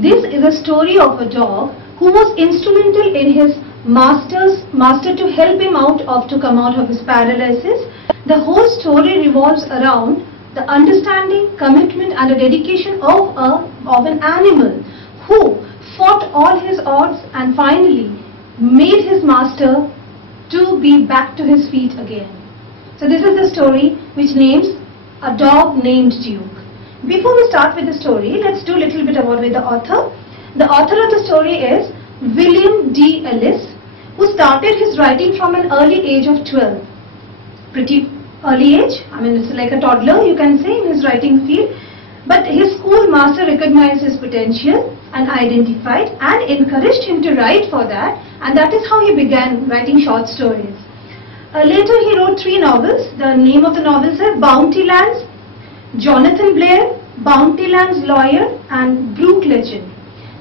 This is a story of a dog who was instrumental in his master to help him to come out of his paralysis. The whole story revolves around the understanding, commitment and the dedication of an animal who fought all his odds and finally made his master to be back to his feet again. So this is the story which names A Dog Named Duke. Before we start with the story, let's do a little bit about the author. The author of the story is William D. Ellis, who started his writing from an early age of 12. Pretty early age, I mean it's like a toddler you can say in his writing field. But his school master recognized his potential and identified and encouraged him to write for that, and that is how he began writing short stories. Later he wrote 3 novels. The name of the novels are Bountylands, Jonathan Blair, Bountylands Lawyer and Brook Legend.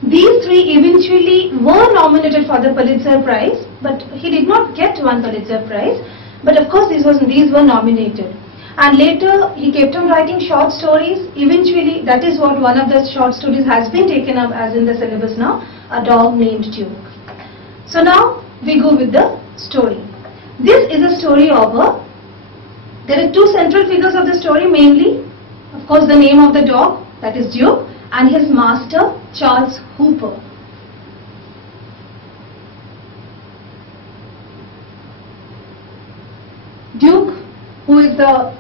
These 3 eventually were nominated for the Pulitzer Prize, but he did not get one Pulitzer Prize. But of course these were nominated. And later he kept on writing short stories. Eventually that is what one of the short stories has been taken up as in the syllabus now, A Dog Named Duke. So now we go with the story. This is a story of there are 2 central figures of the story mainly. Of course the name of the dog, that is Duke, and his master Charles Hooper. Duke, who is the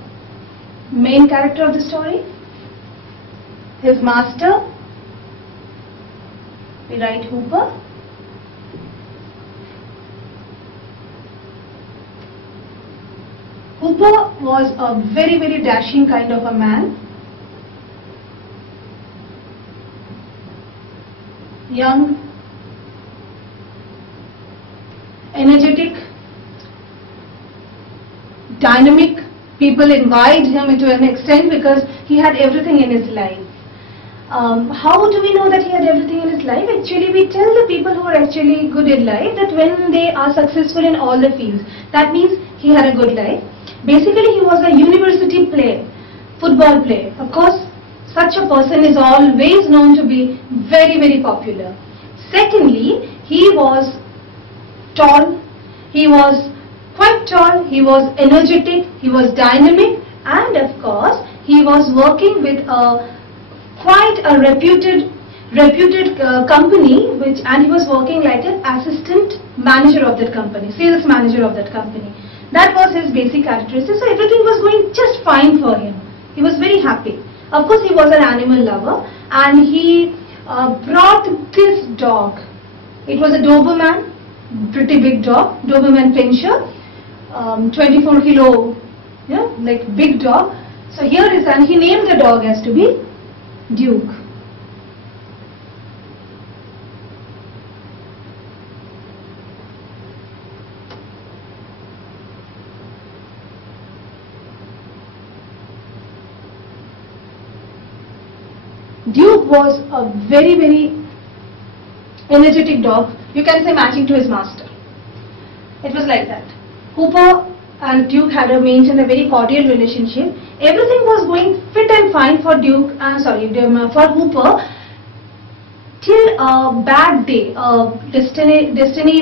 main character of the story, his master, we write Hooper. Hooper was a very, very dashing kind of a man. Young, energetic, dynamic. People envied him to an extent because he had everything in his life. How do we know that he had everything in his life? Actually, we tell the people who are actually good in life that when they are successful in all the fields, that means he had a good life. Basically, he was a university player, football player. Of course, such a person is always known to be very, very popular. Secondly, he was tall, he was quite tall, he was energetic, he was dynamic, and of course, he was working with quite a reputed company, and he was working like an assistant manager of that company, sales manager of that company. That was his basic characteristics. So everything was going just fine for him. He was very happy. Of course, he was an animal lover, and he brought this dog. It was a Doberman, pretty big dog, Doberman Pinscher, 24 kilo, like big dog. So here is, and he named the dog as to be Duke. Duke was a very, very energetic dog. You can say matching to his master. It was like that. Hooper and Duke had maintained a very cordial relationship. Everything was going fit and fine for for Hooper till a bad day. Destiny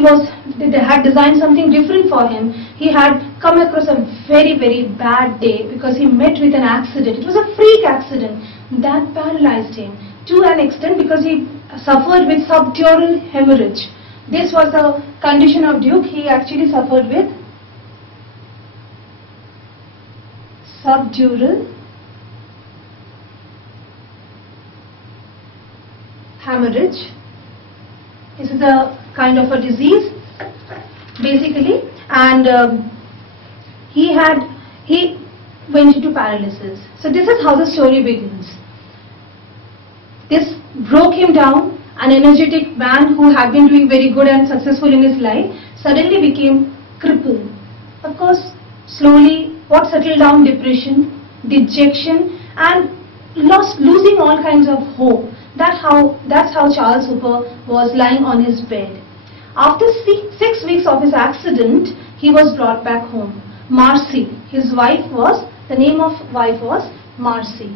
had designed something different for him. He had come across a very, very bad day because he met with an accident. It was a freak accident that paralyzed him to an extent because he suffered with subdural hemorrhage. This was the condition of Duke. He actually suffered with subdural hemorrhage. This is a kind of a disease basically, and he went into paralysis. So this is how the story begins. This broke him down. An energetic man who had been doing very good and successful in his life suddenly became crippled. Of course, slowly what settled down? Depression, dejection, and losing all kinds of hope. That's how Charles Hooper was lying on his bed. After 6 weeks of his accident, he was brought back home. Marcy, the name of wife was Marcy.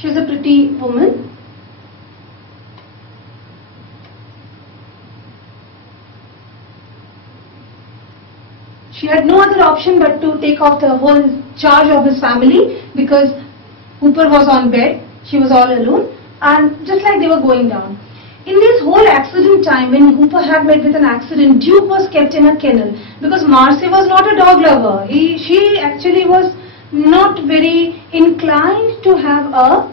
She was a pretty woman. She had no other option but to take off the whole charge of his family because Hooper was on bed, she was all alone, and just like they were going down. In this whole accident time, when Hooper had met with an accident, Duke was kept in a kennel because Marcy was not a dog lover. She actually was not very inclined to have a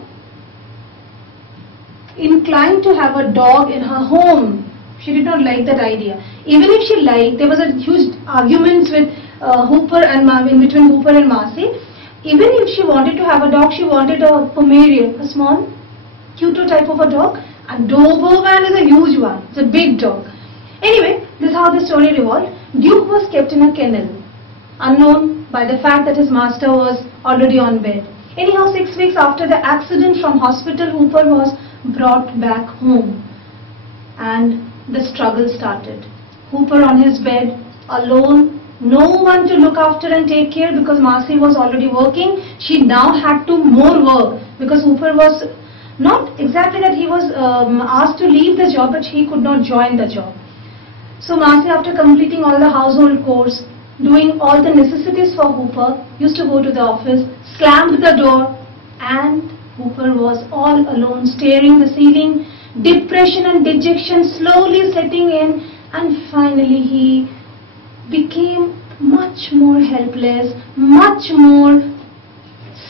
dog in her home. She did not like that idea. Even if she liked, there was a huge arguments with in between Hooper and Marcy. Even if she wanted to have a dog, she wanted a Pomeranian, a small, cuter type of a dog. And Doberman is a huge one. It's a big dog. Anyway, this is how the story revolved. Duke was kept in a kennel, unknown by the fact that his master was already on bed. Anyhow, 6 weeks after the accident from hospital, Hooper was brought back home. And the struggle started. Hooper on his bed, alone, no one to look after and take care because Marcy was already working. She now had to more work because Hooper was not exactly that he was asked to leave the job, but he could not join the job. So Marcy, after completing all the household chores, doing all the necessities for Hooper, used to go to the office, slammed the door, and Hooper was all alone, staring the ceiling. Depression and dejection slowly setting in, and finally he became much more helpless, much more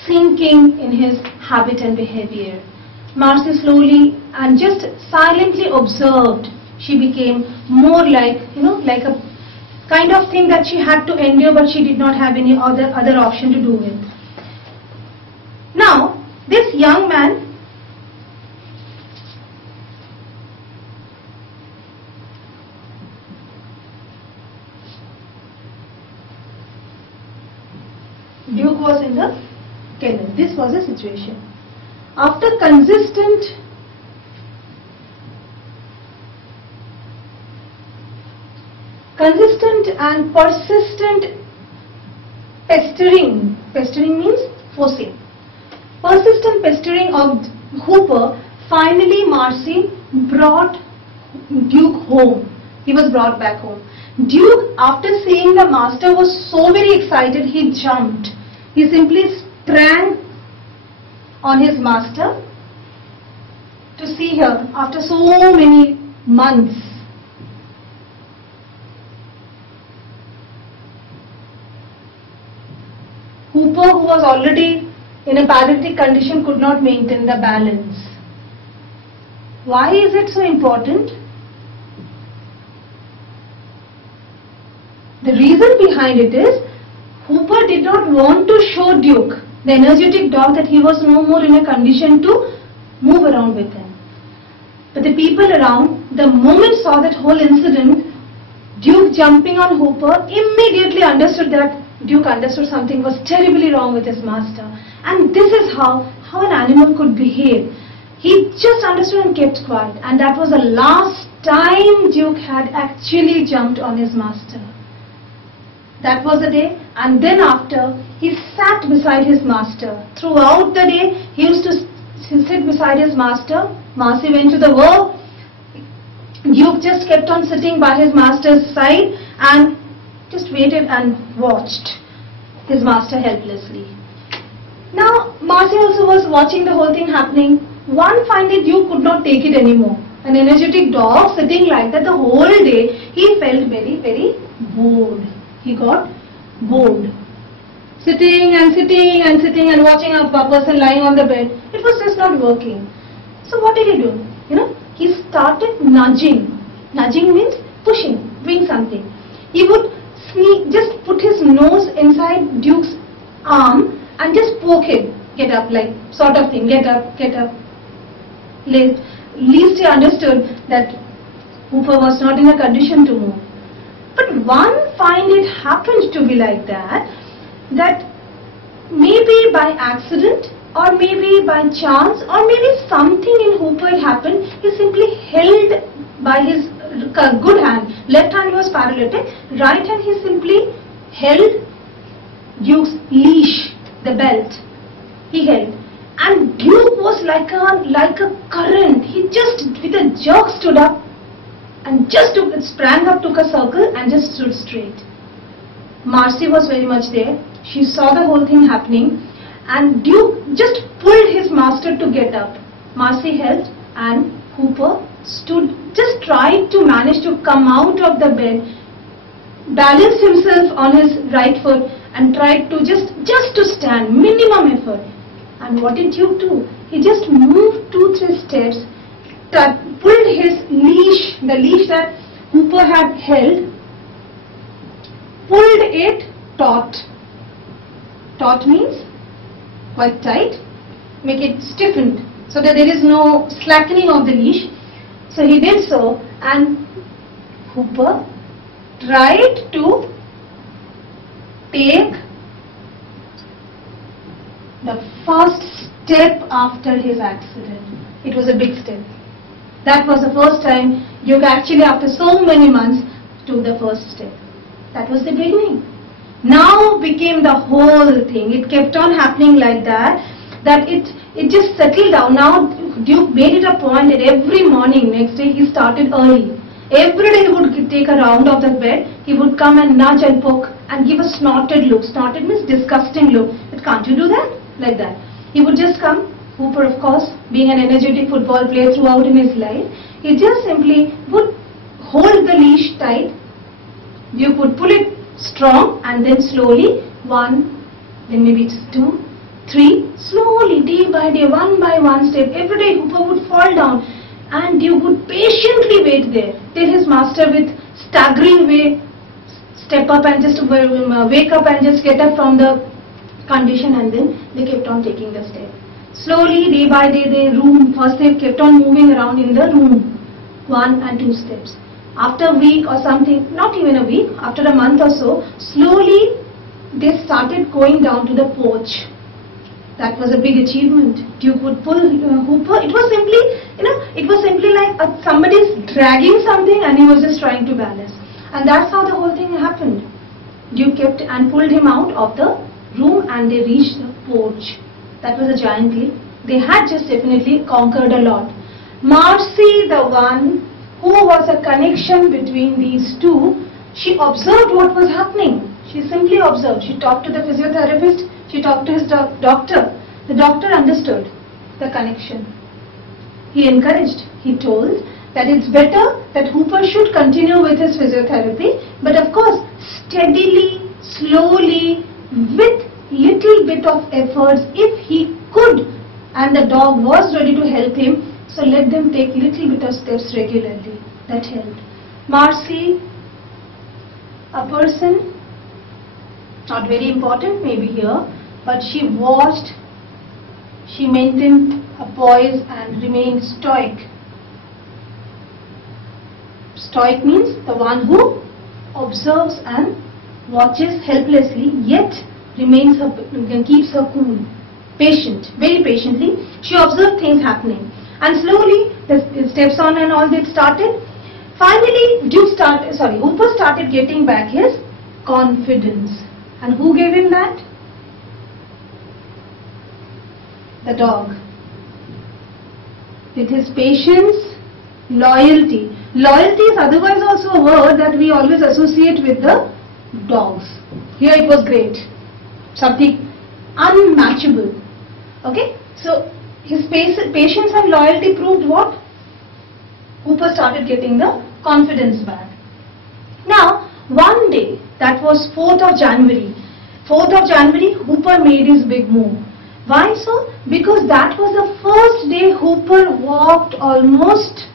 sinking in his habit and behavior. Marcy slowly and just silently observed. She became more like, like a kind of thing that she had to endure, but she did not have any other option to do with. Now, this young man, Duke was in the kennel. This was the situation. After consistent and persistent pestering means forcing. Persistent pestering of Hooper, finally Marcy brought Duke home. He was brought back home. Duke, after seeing the master, was so very excited, he jumped. He simply sprang on his master to see her after so many months. Hooper, who was already in a paralytic condition, could not maintain the balance. Why is it so important? The reason behind it is Hooper did not want to show Duke, the energetic dog, that he was no more in a condition to move around with him. But the people around, the moment saw that whole incident, Duke jumping on Hooper, immediately understood that Duke understood something was terribly wrong with his master. And this is how an animal could behave. He just understood and kept quiet. And that was the last time Duke had actually jumped on his master. That was the day, and then after, he sat beside his master. Throughout the day, he used to sit beside his master. Marcy went to the war. Duke just kept on sitting by his master's side and just waited and watched his master helplessly. Now, Marcy also was watching the whole thing happening. One fine day, Duke could not take it anymore. An energetic dog sitting like that the whole day, he felt very, very bored. He got bored. Sitting and sitting and sitting and watching a person lying on the bed. It was just not working. So what did he do? He started nudging. Nudging means pushing, doing something. He would just put his nose inside Duke's arm and just poke him. Get up, like sort of thing. Get up, get up. Least he understood that Hooper was not in a condition to move. But one fine it happened to be like that maybe by accident or maybe by chance or maybe something in Hooper happened. He simply held by his good hand. Left hand was paralytic. Right hand he simply held Duke's leash, the belt. He held. And Duke was like a current. He just with a jerk stood up and sprang up, took a circle and just stood straight. Marcy was very much there. She saw the whole thing happening, and Duke just pulled his master to get up. Marcy helped, and Hooper just tried to manage to come out of the bed, balanced himself on his right foot and tried to just to stand, minimum effort. And what did Duke do? He just moved 2-3 steps, pulled his leash, the leash that Hooper had held, pulled it taut. Taut means quite tight, make it stiffened so that there is no slackening of the leash. So he did so, and Hooper tried to take the first step after his accident. It was a big step. That was the first time Duke actually, after so many months, took the first step. That was the beginning. Now became the whole thing. It kept on happening like that it just settled down. Now Duke made it a point that every morning, next day, he started early. Every day he would take a round of the bed. He would come and nudge and poke and give a snorted look. Snorted means disgusting look. But can't you do that? Like that. He would just come. Hooper, of course, being an energetic football player throughout in his life, he just simply would hold the leash tight. Duke would pull it strong, and then slowly, 1, then maybe it's 2, 3, slowly, day by day, 1 by 1 step. Every day Hooper would fall down, and Duke would patiently wait there till his master, with staggering way, step up and just wake up and just get up from the condition, and then they kept on taking the step. Slowly, day by day, first they kept on moving around in the room, 1 and 2 steps. After a week or something, not even a week, after a month or so, slowly they started going down to the porch. That was a big achievement. Duke would pull Hooper. It was simply like somebody's dragging something and he was just trying to balance. And that's how the whole thing happened. Duke kept and pulled him out of the room, and they reached the porch. That was a giant leap. They had just definitely conquered a lot. Marcy, the one who was a connection between these two, she observed what was happening. She simply observed. She talked to the physiotherapist. She talked to his doctor. The doctor understood the connection. He encouraged. He told that it's better that Hooper should continue with his physiotherapy, but of course, steadily, slowly, with little bit of efforts, if he could, and the dog was ready to help him, so let them take little bit of steps regularly. That helped. Marcy, a person, not very important maybe here, but she watched, she maintained a poise and remained stoic. Stoic means the one who observes and watches helplessly, yet keeps her cool. Patient, very patiently, she observed things happening. And slowly, the steps on and all that started. Finally, Hooper started getting back his confidence. And who gave him that? The dog. With his patience, loyalty. Loyalty is otherwise also a word that we always associate with the dogs. Here it was great. Something unmatchable. Okay? So, his patience and loyalty proved what? Hooper started getting the confidence back. Now, one day, that was 4th of January. 4th of January, Hooper made his big move. Why so? Because that was the first day Hooper walked almost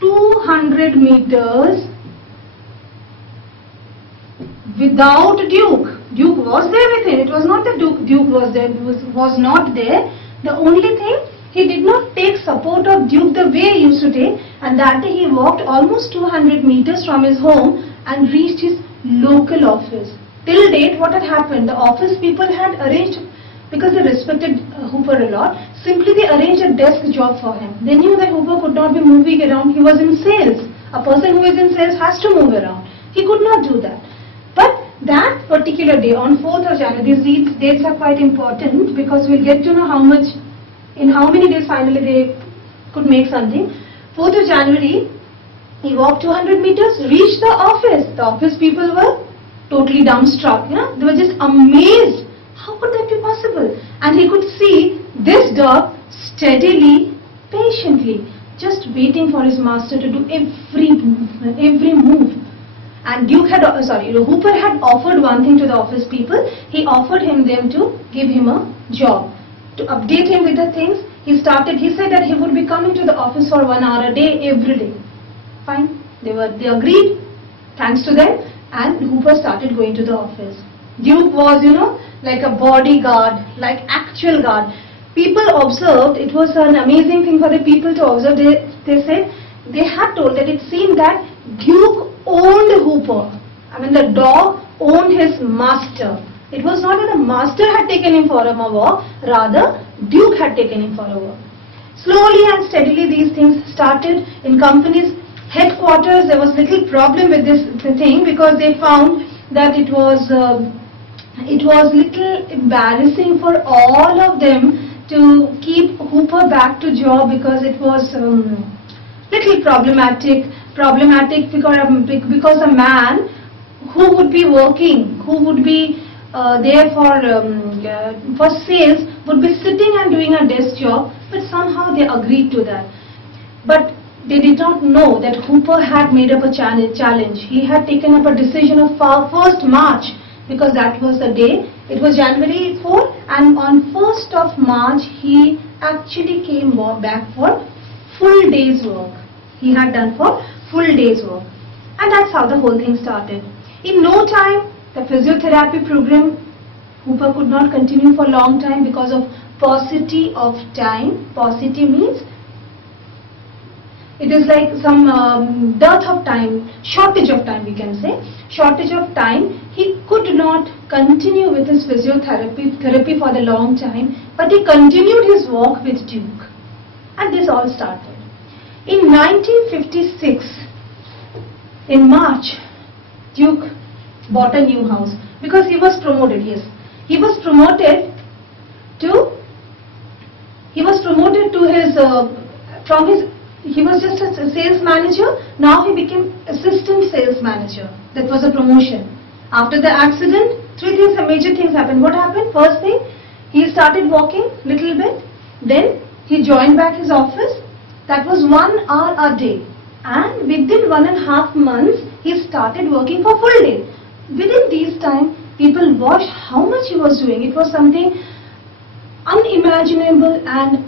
200 meters without Duke. Duke was there with him. It was not that Duke was there. Was not there. The only thing, he did not take support of Duke the way he used to take, and that day he walked almost 200 meters from his home and reached his local office. Till date, what had happened? The office people had arranged, because they respected Hooper a lot, simply they arranged a desk job for him. They knew that Hooper could not be moving around. He was in sales. A person who is in sales has to move around. He could not do that. But That particular day, on 4th of January, these dates are quite important because we'll get to know how much, in how many days finally they could make something. 4th of January, he walked 200 meters, reached the office. The office people were totally dumbstruck. They were just amazed. How could that be possible? And he could see this dog steadily, patiently, just waiting for his master to do every move. And Hooper had offered one thing to the office people. He offered them to give him a job, to update him with the things. He said that he would be coming to the office for 1 hour a day, every day. Fine. They agreed, thanks to them, and Hooper started going to the office. Duke was, like a bodyguard, like actual guard. People observed, it was an amazing thing for the people to observe. They said, they had told that it seemed that Duke owned Hooper. I mean, the dog owned his master. It was not that the master had taken him for a walk, rather Duke had taken him for a walk. Slowly and steadily these things started. In company's headquarters there was little problem with this thing because they found that it was little embarrassing for all of them to keep Hooper back to job because it was little problematic because a man who would be working, who would be there for sales, would be sitting and doing a desk job, but somehow they agreed to that. But they did not know that Hooper had made up a challenge. He had taken up a decision of 1st March because that was the day. It was January 4 and on 1st of March he actually came back for full day's work. He had done for full day's work. And that's how the whole thing started. In no time, the physiotherapy program, Hooper could not continue for a long time because of paucity of time. Paucity means it is like some dearth of time, shortage of time we can say. Shortage of time. He could not continue with his therapy for the long time, but he continued his walk with Duke. And this all started. In 1956, in March, Duke bought a new house because he was promoted. Yes, he was promoted to his he was just a sales manager. Now he became assistant sales manager. That was a promotion. After the accident, 3 things, major things happened. What happened? First thing, he started walking little bit. Then he joined back his office. That was 1 hour a day. And within 1.5 months, he started working for full day. Within these time, people watched how much he was doing. It was something unimaginable and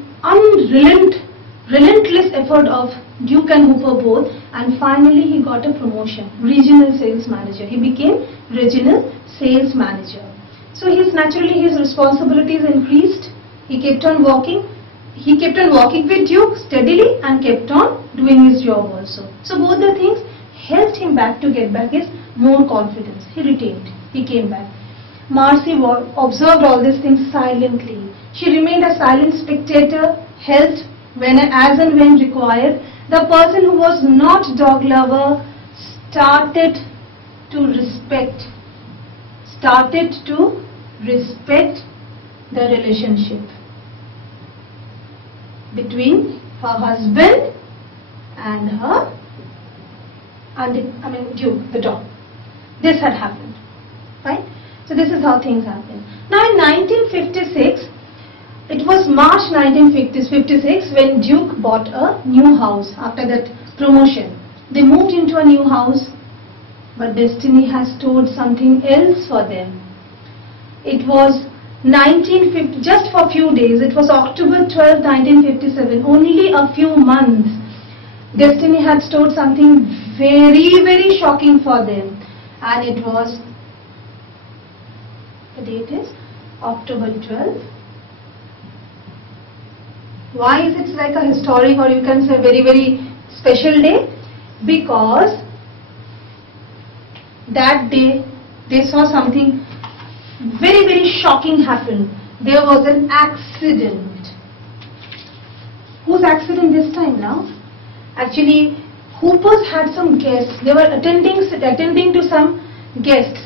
relentless effort of Duke and Hooper both, and finally he got a promotion, regional sales manager. He became regional sales manager. So his responsibilities increased. He kept on walking. He kept on walking with Duke steadily and kept on doing his job also. So both the things helped him back to get back his more confidence. He retained. He came back. Marcy observed all these things silently. She remained a silent spectator, helped as and when required. The person who was not dog lover started to respect the relationship between her husband and Duke, the dog. This had happened, right? So this is how things happened. Now in 1956, it was March 1956 when Duke bought a new house after that promotion. They moved into a new house, but destiny has stored something else for them. It was 1950, just for a few days, it was October 12, 1957, only a few months. Destiny had stored something very, very shocking for them, and it was, the date is October 12th. Why is it like a historic, or you can say very, very special day? Because that day they saw something very, very shocking happen. There was an accident. Whose accident this time now? Actually, Hoopers had some guests. They were attending to some guests.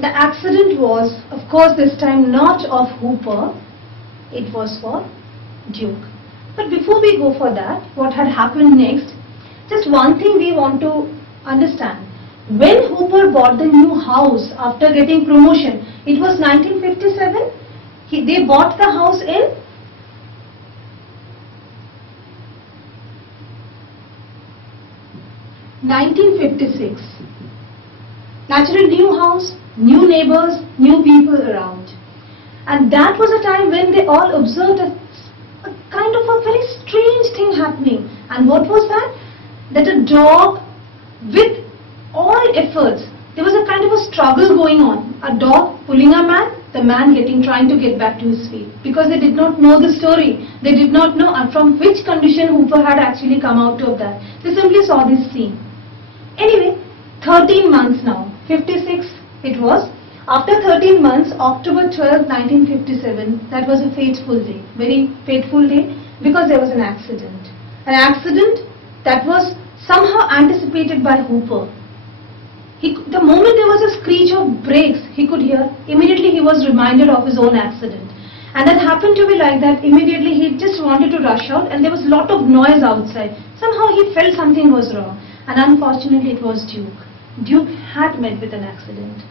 The accident was, of course, this time not of Hooper, it was for Duke. But before we go for that, what had happened next, just one thing we want to understand. When Hooper bought the new house after getting promotion, it was 1957. They bought the house in 1956. Naturally, new house, new neighbors, new people around. And that was a time when they all observed a kind of a very strange thing happening. And what was that? That a dog, with all efforts, there was a kind of a struggle going on. A dog pulling a man, the man trying to get back to his feet. Because they did not know the story. They did not know from which condition Hooper had actually come out of that. They simply saw this scene. Anyway, 13 months now. 56 it was. After 13 months, October 12, 1957, that was a fateful day. Very fateful day because there was an accident. An accident that was somehow anticipated by Hooper. The moment there was a screech of brakes he could hear, immediately he was reminded of his own accident. And that happened to be like that. Immediately he just wanted to rush out and there was a lot of noise outside. Somehow he felt something was wrong. And unfortunately it was Duke. Duke had met with an accident.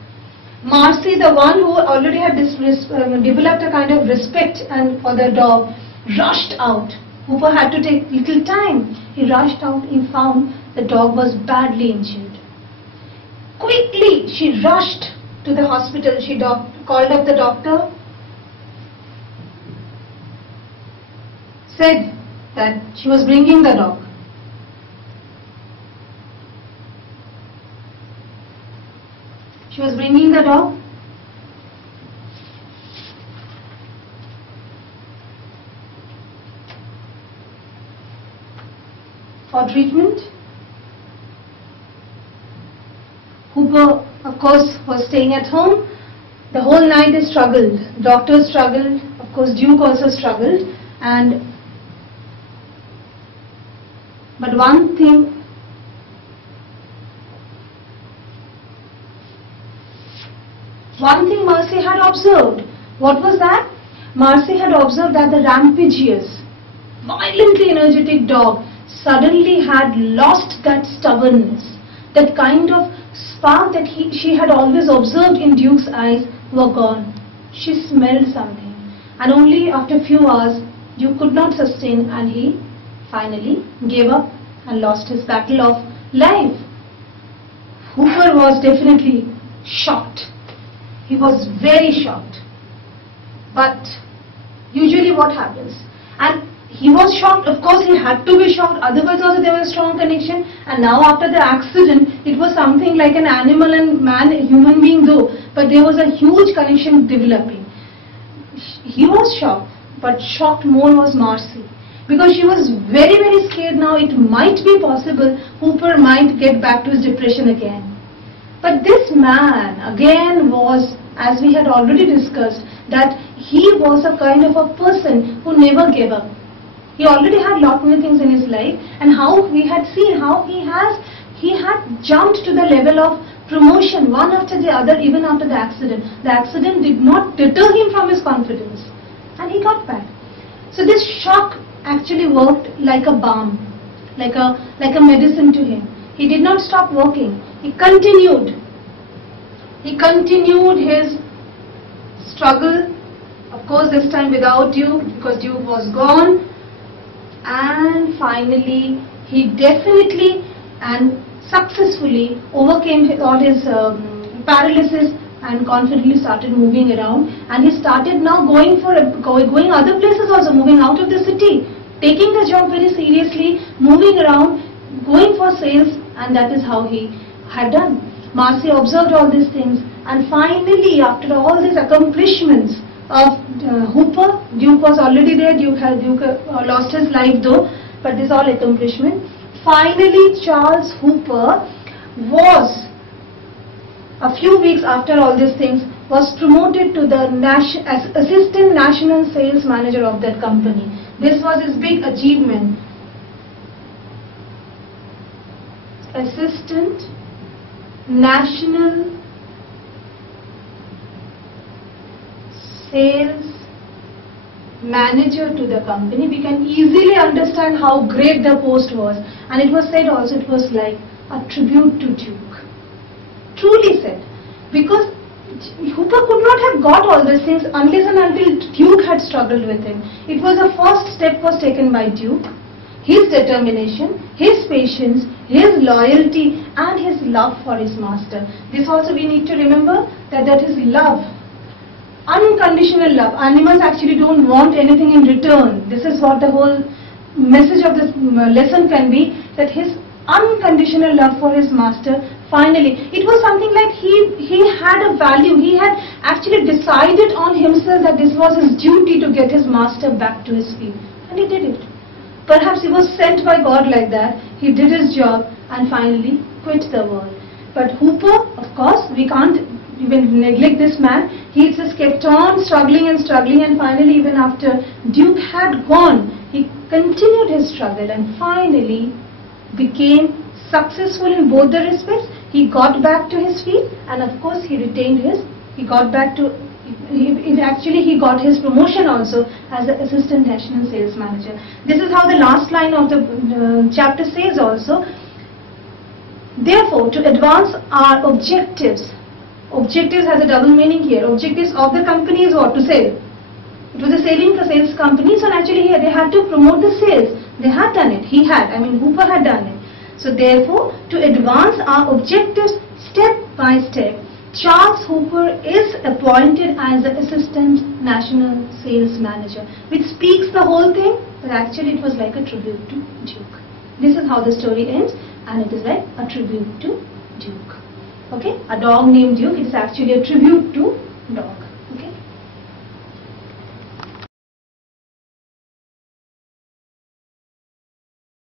Marcy, the one who already had developed a kind of respect for the dog, rushed out. Hooper had to take little time. He rushed out. He found the dog was badly injured. Quickly, she rushed to the hospital. She called up the doctor, said that she was bringing the dog. She was bringing the dog. For treatment. Hooper, of course, was staying at home. The whole night they struggled. Doctors struggled. Of course, Duke also struggled. But one thing Marcy had observed. What was that? Marcy had observed that the rampageous, violently energetic dog suddenly had lost that stubbornness, that kind of spark that she had always observed in Duke's eyes were gone. She smelled something, and only after a few hours Duke could not sustain and he finally gave up and lost his battle of life. Hooper was definitely shocked. He was very shocked. But usually what happens? And he was shocked. Of course, he had to be shocked. Otherwise also there was a strong connection. And now after the accident, it was something like an animal and man, human being though. But there was a huge connection developing. He was shocked. But shocked more was Marcy. Because she was very, very scared now. It might be possible Hooper might get back to his depression again. But this man again was, as we had already discussed, that he was a kind of a person who never gave up. He already had lot many things in his life, and how we had seen how he had jumped to the level of promotion one after the other even after the accident. The accident did not deter him from his confidence, and he got back. So this shock actually worked like a balm, like a medicine to him. He did not stop working. He continued. He continued his struggle, of course this time without Duke, because Duke was gone. And finally, he definitely and successfully overcame all his paralysis and confidently started moving around. And he started now going other places also, moving out of the city, taking the job very seriously, moving around, going for sales, and that is how he had done. Marcy observed all these things, and finally, after all these accomplishments of Hooper, Duke was already there. Duke lost his life though, but this all accomplishment. Finally, Charles Hooper was, a few weeks after all these things, was promoted to the as Assistant National Sales Manager of that company. This was his big achievement. Assistant National sales manager to the company, we can easily understand how great the post was. And it was said also it was like a tribute to Duke. Truly said. Because Hooper could not have got all these things unless and until Duke had struggled with him. It was the first step was taken by Duke. His determination, his patience, his loyalty and his love for his master. This also we need to remember that is love. Unconditional love. Animals actually don't want anything in return. This is what the whole message of this lesson can be, that his unconditional love for his master. Finally, it was something like he had a value. He had actually decided on himself that this was his duty to get his master back to his feet. And he did it. Perhaps he was sent by God like that. He did his job and finally quit the world. But Hooper, of course, we can't even neglect this man. He just kept on struggling and struggling, and finally even after Duke had gone, he continued his struggle and finally became successful in both the respects. He got back to his feet and of course he retained his, he got his promotion also as the Assistant National Sales Manager. This is how the last line of the chapter says also. Therefore, to advance our objectives, objectives has a double meaning here. Objectives of the company is what? To sell. It was a sales company, so naturally they had to promote the sales. They had done it. Hooper had done it. So therefore, to advance our objectives step by step, Charles Hooper is appointed as the Assistant National Sales Manager, which speaks the whole thing, but actually it was like a tribute to Duke. This is how the story ends, and it is like a tribute to Duke. Okay, a dog named Duke, it is actually a tribute to dog.